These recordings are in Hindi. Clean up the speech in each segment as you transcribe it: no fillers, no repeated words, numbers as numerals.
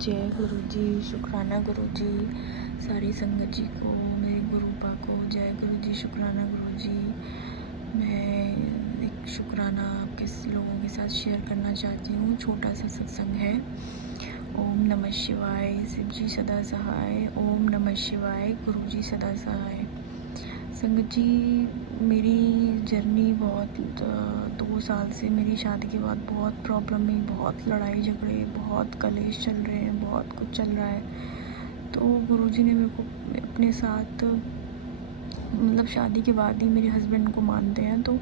जय गुरु जी, शुक्राना गुरु जी, सारी संगत जी को, मेरे गुरु पा को जय गुरु जी, शुक्राना गुरु जी। मैं एक शुक्राना आपके लोगों के साथ शेयर करना चाहती हूँ। छोटा सा सत्संग है। ओम नमः शिवाय, शिव जी सदा सहाय। ओम नमः शिवाय, गुरु जी सदा सहाय। संगत जी, मेरी जर्नी बहुत 2 साल से, मेरी शादी के बाद बहुत प्रॉब्लम हुई, बहुत लड़ाई झगड़े, बहुत कलेश चल रहे हैं, बहुत कुछ चल रहा है। तो गुरुजी ने मेरे को अपने साथ, मतलब शादी के बाद ही मेरे हस्बैंड को मानते हैं, तो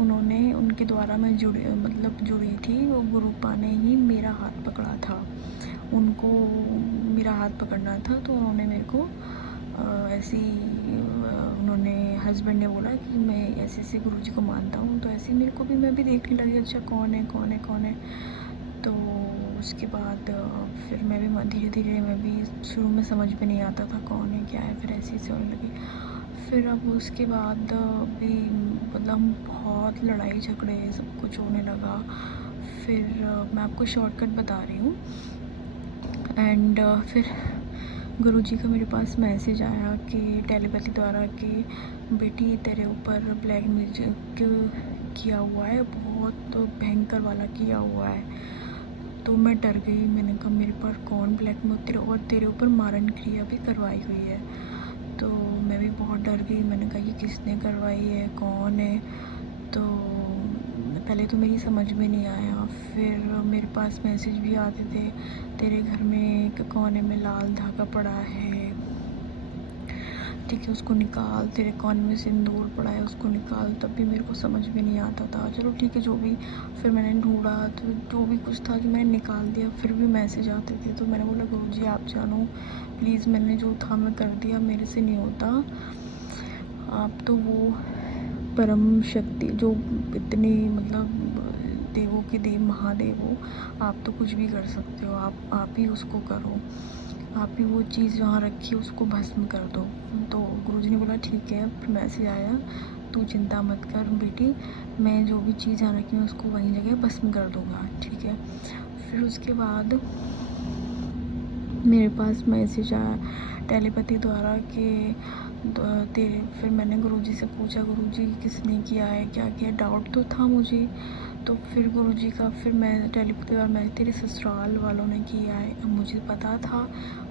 उन्होंने, उनके द्वारा मैं जुड़ी थी। वो गुरुपा ने ही मेरा हाथ पकड़ा था। उनको मेरा हाथ पकड़ना था, तो उन्होंने मेरे को उन्होंने, हस्बैंड ने बोला कि मैं ऐसे गुरुजी को मानता हूँ। तो ऐसे मेरे को भी, मैं भी देखने लगी, अच्छा कौन है कौन है कौन है। तो उसके बाद फिर मैं भी धीरे धीरे, मैं भी शुरू में समझ में नहीं आता था कौन है क्या है, फिर ऐसे ही होने लगी। फिर अब उसके बाद भी मतलब बहुत लड़ाई झगड़े सब कुछ होने लगा। फिर मैं आपको शॉर्टकट बता रही हूँ। एंड फिर गुरुजी का मेरे पास मैसेज आया कि टेलीपैथी द्वारा कि बेटी तेरे ऊपर ब्लैक मैजिक किया हुआ है, बहुत भयंकर वाला किया हुआ है। तो मैं डर गई। मैंने कहा मेरे पर कौन ब्लैक में, तेरे ऊपर मारण क्रिया भी करवाई हुई है। तो मैं भी बहुत डर गई। मैंने कहा ये किसने करवाई है, कौन है। तो पहले तो मेरी समझ में नहीं आया। फिर मेरे पास मैसेज भी आते थे, तेरे घर में एक कोने में लाल धागा पड़ा है, ठीक है उसको निकाल, तेरे कोने में सिंदूर पड़ा है उसको निकाल। तब भी मेरे को समझ में नहीं आता था। चलो ठीक है, जो भी। फिर मैंने ढूंढा, तो जो भी कुछ था जो मैंने निकाल दिया। फिर भी मैसेज आते थे, तो मैंने बोला गुरुजी आप जानो प्लीज़, मैंने जो था मैं कर दिया, मेरे से नहीं होता। आप तो वो परम शक्ति, जो इतने मतलब देवों के देव महादेव हो, आप तो कुछ भी कर सकते हो। आप ही उसको करो, आप ही वो चीज़ जहाँ रखी है उसको भस्म कर दो। तो गुरुजी ने बोला ठीक है। फिर मैसेज आया, तू चिंता मत कर बेटी, मैं जो भी चीज़ जहाँ रखी हूँ उसको वहीं जगह भस्म कर दूँगा, ठीक है। फिर उसके बाद मेरे पास मैसेज आया टेलीपैथी द्वारा कि तेरे, फिर मैंने गुरुजी से पूछा गुरुजी किसने किया है, क्या किया, डाउट तो था मुझे। तो फिर गुरुजी का, फिर मैं टेलीपैथी द्वारा, मैं तेरे ससुराल वालों ने किया है, अब मुझे पता था।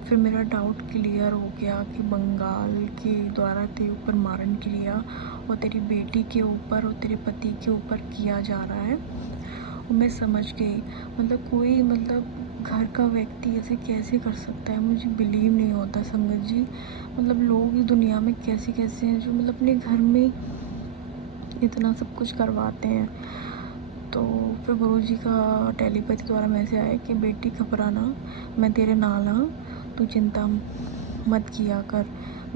फिर मेरा डाउट क्लियर हो गया कि बंगाल के द्वारा तेरे ऊपर मारण क्रिया और तेरी बेटी के ऊपर और तेरे पति के ऊपर किया जा रहा है। और मैं समझ गई, मतलब कोई, मतलब घर का व्यक्ति ऐसे कैसे कर सकता है, मुझे बिलीव नहीं होता संगत जी। मतलब लोग इस दुनिया में कैसे कैसे हैं जो मतलब अपने घर में इतना सब कुछ करवाते हैं। तो फिर गुरुजी का टेलीपैथी द्वारा मैसेज आया कि बेटी घबराना, मैं तेरे नाल हाँ, तू चिंता मत किया कर,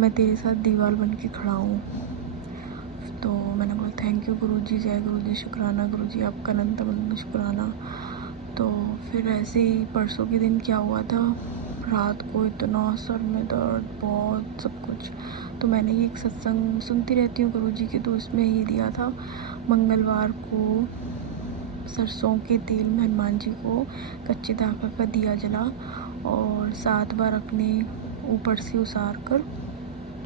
मैं तेरे साथ दीवार बन के खड़ा हूँ। तो मैंने बोला थैंक यू गुरुजी, जय गुरुजी, शुक्राना गुरुजी, आपका अनंत अनंत शुक्राना। तो फिर ऐसे ही परसों के दिन क्या हुआ था, रात को इतना सर में दर्द, बहुत सब कुछ। तो मैंने ये एक सत्संग सुनती रहती हूँ गुरुजी के, तो उसमें ही दिया था मंगलवार को सरसों के तेल में हनुमान जी को कच्चे धागा का दिया जला और 7 बार अपने ऊपर से उसार कर,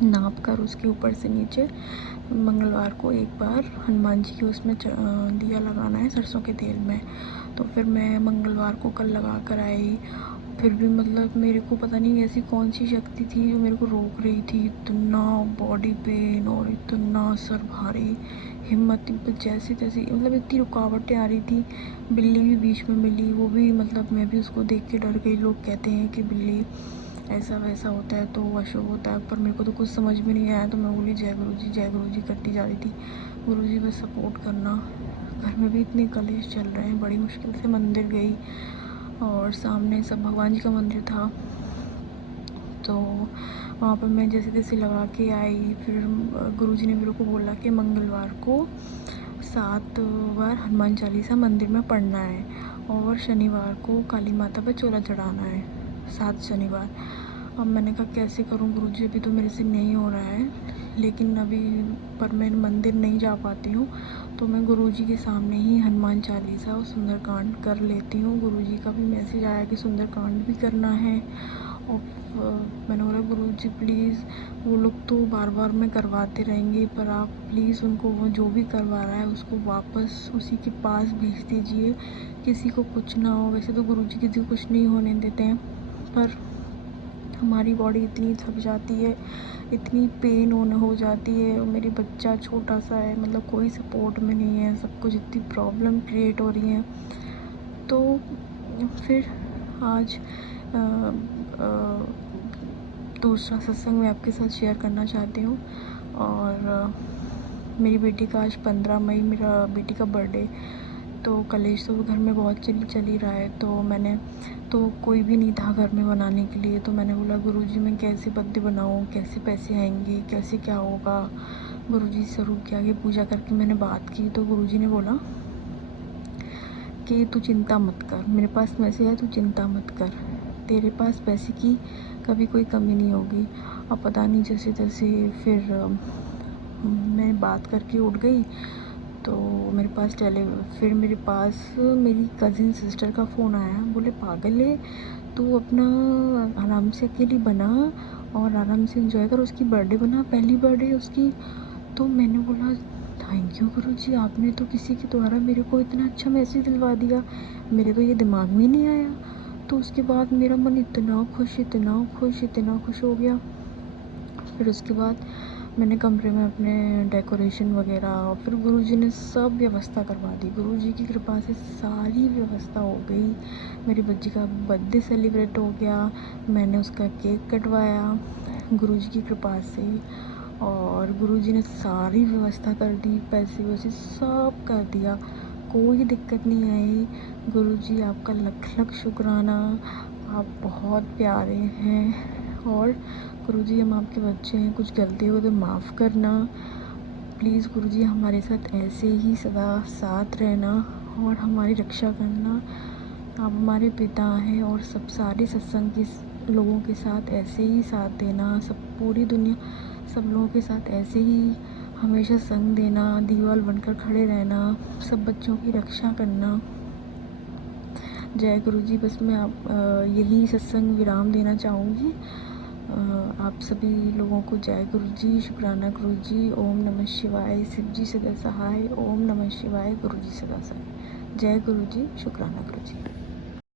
नाप कर, उसके ऊपर से नीचे मंगलवार को एक बार हनुमान जी के उसमें दिया लगाना है सरसों के तेल में। तो फिर मैं मंगलवार को कल लगा कर आई। फिर भी मतलब मेरे को पता नहीं ऐसी कौन सी शक्ति थी जो मेरे को रोक रही थी। इतना बॉडी पेन और इतना सर भारी, हिम्मत जैसे तैसे, मतलब इतनी रुकावटें आ रही थी। बिल्ली भी बीच में मिली, वो भी मतलब मैं भी उसको देख के डर गई। लोग कहते हैं कि बिल्ली ऐसा वैसा होता है तो अशुभ होता है, पर मेरे को तो कुछ समझ में नहीं आया। तो मैं बोली जय गुरु जी करती जा रही थी। गुरु जी बस सपोर्ट करना। घर में भी इतने कलेश चल रहे हैं, बड़ी मुश्किल से मंदिर गई और सामने सब भगवान जी का मंदिर था। तो वहाँ पर मैं जैसे तैसे लगा के आई। फिर गुरुजी ने मेरे को बोला कि मंगलवार को 7 बार हनुमान चालीसा मंदिर में पढ़ना है और शनिवार को काली माता पर चोला चढ़ाना है, 7 शनिवार। अब मैंने कहा कैसे करूं गुरुजी, अभी तो मेरे से नहीं हो रहा है। लेकिन अभी पर मैं मंदिर नहीं जा पाती हूँ, तो मैं गुरुजी के सामने ही हनुमान चालीसा और सुंदरकांड कर लेती हूँ। गुरुजी का भी मैसेज आया कि सुंदरकांड भी करना है। और मैंने बोला गुरुजी प्लीज़, वो लोग तो बार बार में करवाते रहेंगे, पर आप प्लीज़ उनको वो जो भी करवा रहा है उसको वापस उसी के पास भेज दीजिए, किसी को कुछ ना हो। वैसे तो गुरुजी किसी को कुछ नहीं होने देते हैं, पर हमारी बॉडी इतनी थक जाती है, इतनी पेन हो जाती है, और मेरी बच्चा छोटा सा है, मतलब कोई सपोर्ट में नहीं है, सब कुछ इतनी प्रॉब्लम क्रिएट हो रही है। तो फिर आज दूसरा सत्संग मैं आपके साथ शेयर करना चाहती हूँ। और मेरी बेटी का आज 15 मई मेरा बेटी का बर्थडे, तो कलेश तो घर में बहुत चल ही रहा है। तो मैंने तो कोई भी नहीं था घर में बनाने के लिए, तो मैंने बोला गुरुजी मैं कैसे बर्थडे बनाऊँ, कैसे पैसे आएंगे, कैसे क्या होगा। गुरुजी से रूप के आगे पूजा करके मैंने बात की, तो गुरुजी ने बोला कि तू चिंता मत कर, मेरे पास पैसे है, तू चिंता मत कर, तेरे पास पैसे की कभी कोई कमी नहीं होगी। अब पता नहीं जैसे तैसे फिर मैं बात करके उठ गई, तो फिर मेरे पास मेरी कज़िन सिस्टर का फ़ोन आया। बोले पागल है तू, अपना आराम से अकेली बना और आराम से एंजॉय कर, उसकी बर्थडे बना, पहली बर्थडे उसकी। तो मैंने बोला थैंक यू गुरुजी, आपने तो किसी के द्वारा मेरे को इतना अच्छा मैसेज दिलवा दिया, मेरे तो ये दिमाग में नहीं आया। तो उसके बाद मेरा मन इतना खुश, इतना खुश, इतना खुश हो गया। फिर उसके बाद मैंने कमरे में अपने डेकोरेशन वगैरह, और फिर गुरुजी ने सब व्यवस्था करवा दी। गुरुजी की कृपा से सारी व्यवस्था हो गई। मेरी बच्ची का बर्थडे सेलिब्रेट हो गया, मैंने उसका केक कटवाया गुरुजी की कृपा से, और गुरुजी ने सारी व्यवस्था कर दी, पैसे वैसे सब कर दिया, कोई दिक्कत नहीं आई। गुरुजी आपका लख लख शुक्राना, आप बहुत प्यारे हैं। और गुरुजी हम आपके बच्चे हैं, कुछ गलती हो तो माफ़ करना प्लीज़। गुरुजी हमारे साथ ऐसे ही सदा साथ रहना और हमारी रक्षा करना। आप हमारे पिता हैं, और सब सारे सत्संग के लोगों के साथ ऐसे ही साथ देना, सब पूरी दुनिया सब लोगों के साथ ऐसे ही हमेशा संग देना, दीवार बनकर खड़े रहना, सब बच्चों की रक्षा करना। जय गुरुजी। बस मैं यही सत्संग विराम देना चाहूँगी। आप सभी लोगों को जय गुरुजी, शुक्राना गुरुजी, ओम नमः शिवाय, शिव जी सदा सहाय, ओम नमः शिवाय, गुरुजी सदा सहाय। जय गुरुजी, शुक्राना गुरुजी।